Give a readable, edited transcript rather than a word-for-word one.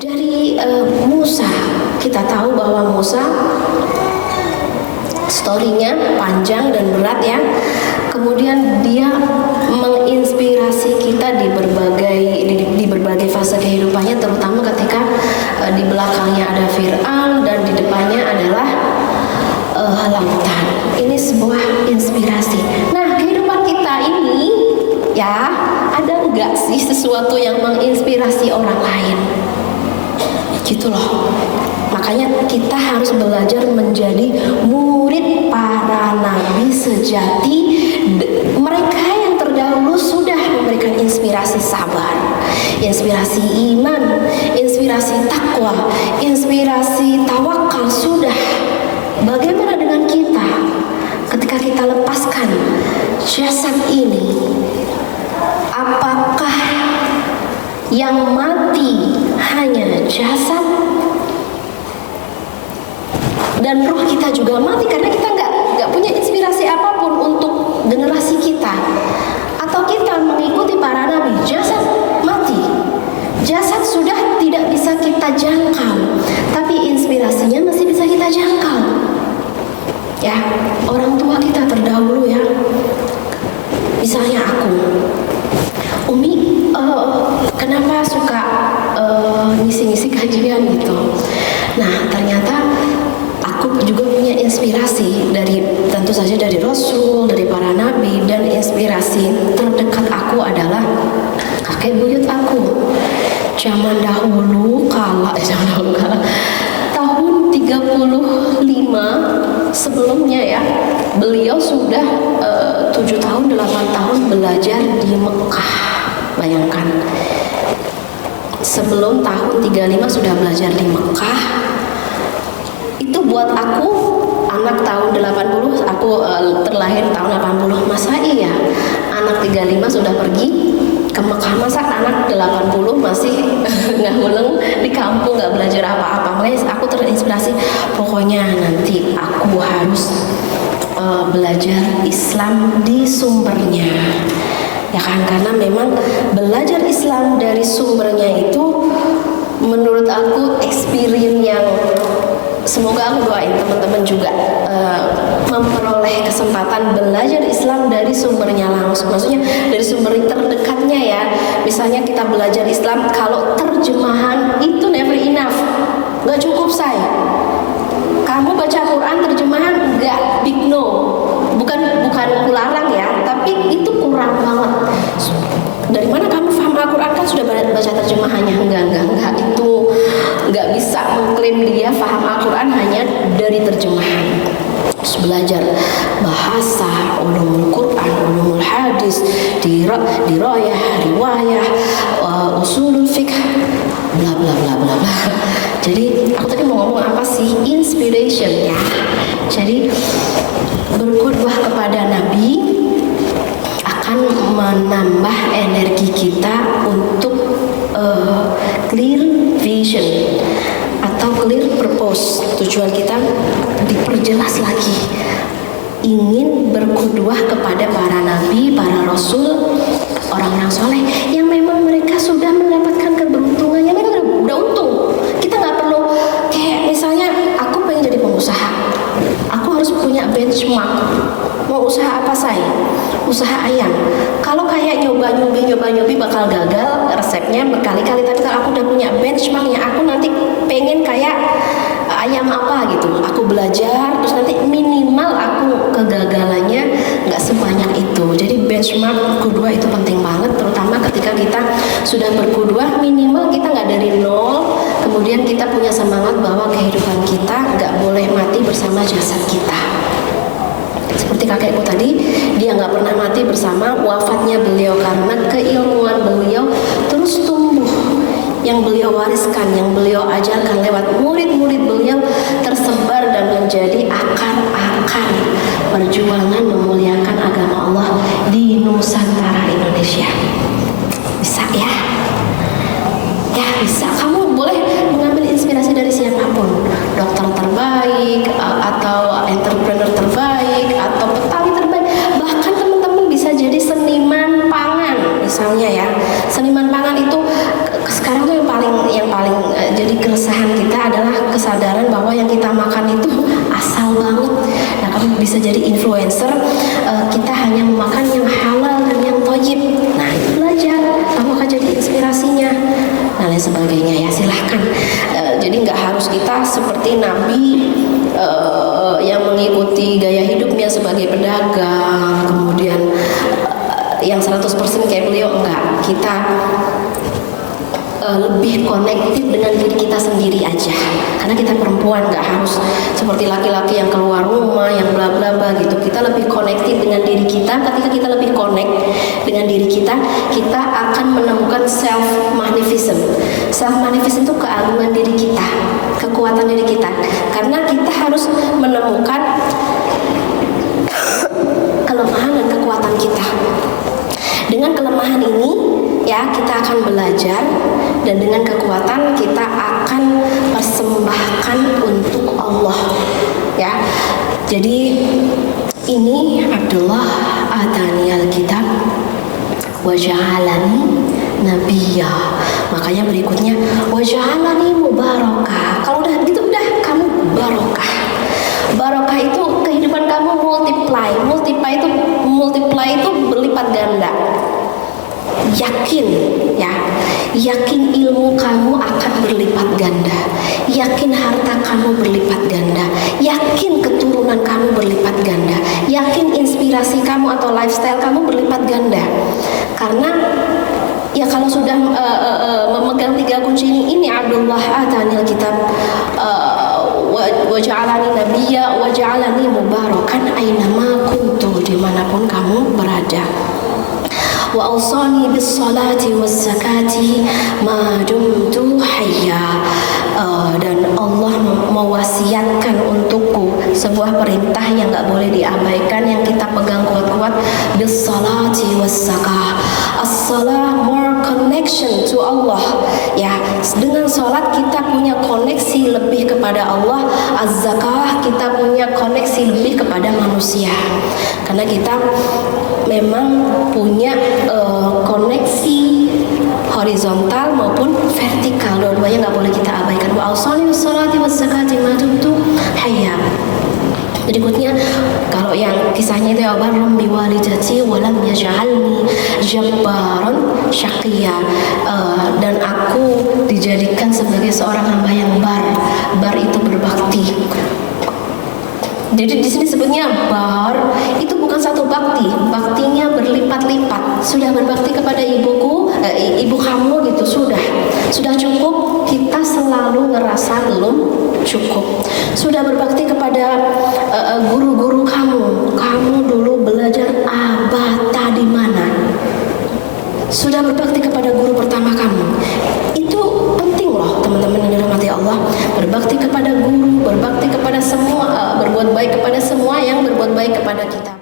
Dari Musa, kita tahu bahwa Musa story-nya panjang dan berat ya. Kemudian dia menginspirasi kita di berbagai fase kehidupannya, terutama ketika di belakangnya ada Fir'aun dan di depannya adalah lautan. Ini sebuah inspirasi. Nah, kehidupan kita ini ya, ada enggak sih sesuatu yang menginspirasi orang lain? Gitu loh. Makanya kita harus belajar menjadi murid para nabi sejati. Mereka yang terdahulu sudah memberikan inspirasi sabar, inspirasi iman, inspirasi takwa, inspirasi tawakal sudah. Bagaimana dengan kita ketika kita lepaskan jasad ini? Apakah yang mati hanya jasad dan roh kita juga mati karena kita nggak punya inspirasi apapun untuk generasi kita? Atau kita mengikuti para nabi, jasad mati, jasad sudah tidak bisa kita jangkau, tapi inspirasinya masih bisa kita jangkau. Ya, orang tua kita terdahulu ya, misalnya aku, Umi, kenapa suka ngisi-ngisi kajian gitu? Nah, ternyata aku juga punya inspirasi tentu saja dari Rasul, dari para nabi, dan inspirasi terdekat aku adalah kakek buyut aku. Zaman dahulu kala tahun 35 sebelumnya ya, beliau sudah 7 tahun 8 tahun belajar di Mekah. Bayangkan, sebelum tahun 35 sudah belajar di Mekah. Itu buat aku, anak tahun 80, aku terlahir tahun 80, masa iya anak 35 sudah pergi ke Mekah? Masa anak 80 masih ngahuleng di kampung, gak belajar apa-apa? Makanya aku terinspirasi, pokoknya nanti aku harus belajar Islam di sumbernya, ya kan? Karena memang belajar Islam dari sumbernya itu menurut aku experience yang semoga aku doain teman-teman juga memperoleh kesempatan belajar Islam dari sumbernya langsung. Maksudnya dari sumber terdekatnya ya. Misalnya kita belajar Islam, kalau terjemahan itu never enough, nggak cukup say. Kamu baca Quran terjemahan nggak, big no. Bukan kularang ya, tapi itu kurang banget. Dari mana kamu paham Al-Quran? Kan sudah baca terjemahannya. Enggak, itu nggak bisa mengklaim dia paham Al-Quran hanya dari terjemahan. Terus belajar bahasa, ulumul Quran, ulumul hadis, dirayah, riwayah, usulul fiqh, bla bla bla bla bla. Jadi aku tadi mau ngomong apa sih? Inspiration ya. Jadi berkhutbah kepada Nabi akan menambah energi kita untuk clear vision atau clear purpose. Tujuan kita diperjelas lagi. Ingin berkhutbah kepada para nabi, para rasul, orang-orang soleh yang memang mereka sudah mendapatkan keberuntungannya. Mereka udah untung. Kita nggak perlu kayak misalnya aku pengen jadi pengusaha, aku harus punya benchmark. Mau usaha apa saya? Usaha ayam. Kalau kayak nyoba-nyobi bakal gagal resepnya berkali-kali. Tapi kalau aku udah punya benchmarknya, aku nanti pengen kayak ayam apa gitu. Aku belajar, terus nanti minimal aku kegagalannya nggak sebanyak itu. Jadi benchmark kedua itu penting banget, terutama ketika kita sudah berkudwah. Minimal kita nggak dari nol, kemudian kita punya semangat bahwa kehidupan kita nggak boleh mati bersama jasad kita. Seperti kakekku tadi, dia nggak pernah mati bersama wafatnya beliau karena keilmuan beliau terus tumbuh. Yang beliau wariskan, yang beliau ajarkan lewat murid-murid beliau tersebar dan menjadi akar-akar perjuangan memuliakan agama Allah di Nusantara Indonesia. Bisa ya? Ya bisa. Kamu boleh mengambil inspirasi dari siapapun, dokter terbaik atau entrepreneur terbaik atau petani terbaik, bahkan teman-teman bisa jadi seniman pangan misalnya ya. Seniman pangan itu sekarang tuh yang paling jadi keresahan kita adalah kesadaran bahwa yang kita makan itu asal banget. Nah, kamu bisa jadi influencer, kita hanya memakan yang halal dan yang thayyib. Nah, itu belajar, kamu akan jadi inspirasinya. Nah, lain sebagainya ya, silahkan. Jadi nggak harus kita seperti Nabi yang mengikuti gaya hidupnya sebagai pedagang, kemudian yang 100% kayak beliau, enggak. Kita lebih konektif dengan diri kita sendiri aja, karena kita perempuan, nggak harus seperti laki-laki yang keluar rumah, yang bla bla bla gitu. Kita lebih konektif dengan diri kita. Ketika kita lebih connect dengan diri kita, kita akan menemukan self magnificent. Self magnificent itu keagungan diri kita, kekuatan diri kita, karena kita harus menemukan kelemahan dan kekuatan kita. Dengan kelemahan ini ya, kita akan belajar, dan dengan kekuatan kita akan persembahkan untuk Allah ya. Jadi ini Abdullah ataniyal kitab wa ja'alani nabiyya. Makanya berikutnya wa ja'alani mubarakah. Kalau udah gitu udah kamu barokah. Barokah itu kehidupan kamu multiply itu berlipat ganda. Yakin ya, yakin ilmu kamu akan berlipat ganda, yakin harta kamu berlipat ganda, yakin keturunan kamu berlipat ganda, yakin inspirasi kamu atau lifestyle kamu berlipat ganda. Karena ya kalau sudah memegang 3 kunci ini Abdullah atanil kitab wa ja'alani nabiyya wa ja'alani mubarakan ainama kuntu, dimanapun kamu berada. Wa awsani bis salati was zakati ma dumtu hayya. Dan Allah mewasiatkan untukku sebuah perintah yang gak boleh diabaikan, yang kita pegang kuat-kuat, bis salati was zakah. As-salah more connection to Allah ya. Dengan sholat kita punya koneksi lebih kepada Allah. Az-zakah kita punya koneksi lebih kepada manusia, karena kita memang punya koneksi horizontal maupun vertikal, dua-duanya nggak boleh kita abaikan. Wa awsani bis salati was zakati ma dumtu hayya. Berikutnya kalau yang kisahnya itu ya, barram bi walidati wa lam yaj'alni jabbaran syaqiyya. Dan aku dijadikan sebagai seorang hamba yang bar itu berbakti. Jadi di sini sebutnya bar itu bukan satu bakti, baktinya berlipat-lipat. Sudah berbakti kepada ibu kamu gitu, sudah cukup. Kita selalu ngerasa belum cukup. Sudah berbakti kepada guru-guru kamu dulu belajar abata di mana? Sudah berbakti kepada guru pertama kamu. Itu penting loh teman-teman yang dirahmati Allah. Berbakti kepada guru, berbakti kepada semua, berbuat baik kepada semua yang berbuat baik kepada kita.